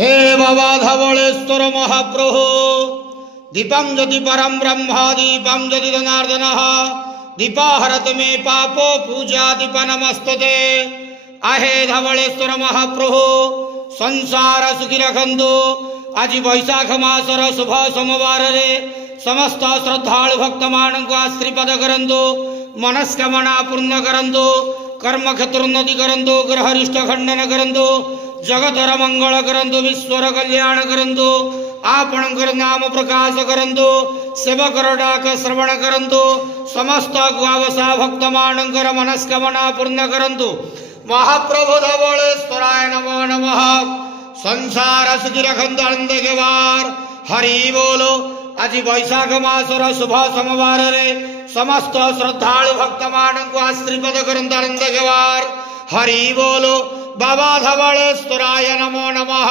हे बाबा धवळेश्वर महाप्रभो दीपं ज्योति परम ब्रह्म दीपं ज्योति जनार्दन दीपाहरत मे पापो पूजा दीप नमस्तते। आहे धवळेश्वर महाप्रभो संसार सुखी रखंदो। आज वैशाख मासर शुभ सोमवार रे समस्त श्रद्धालु भक्त मान को आश्रीपद करंदो। मनस्कामना पूर्ण करंदो। कर्म क्षेत्र उन्नति करंदो। ग्रहरिष्ट खंडन करंदो। जगतर मंगल करंदो। विश्वर कल्याण करंदो। आपणकर नाम प्रकाश करंदो। सेवकर डाक श्रवण करंदो। समस्त गुआवसा भक्त मानकर मनस्कामना पूर्ण करंदो। महाप्रभु धवळेश्वराय नमो नमः। संसार सुखी रखंदो आनंद गेवार हरि बोलो। आज वैशाख मासर शुभ सोमवार रे समस्त श्रद्धालु भक्त मान को आश्रीपद करंदो आनंद गेवार हरि बोलो। बाबा धवळेश्वराय नमो नमः।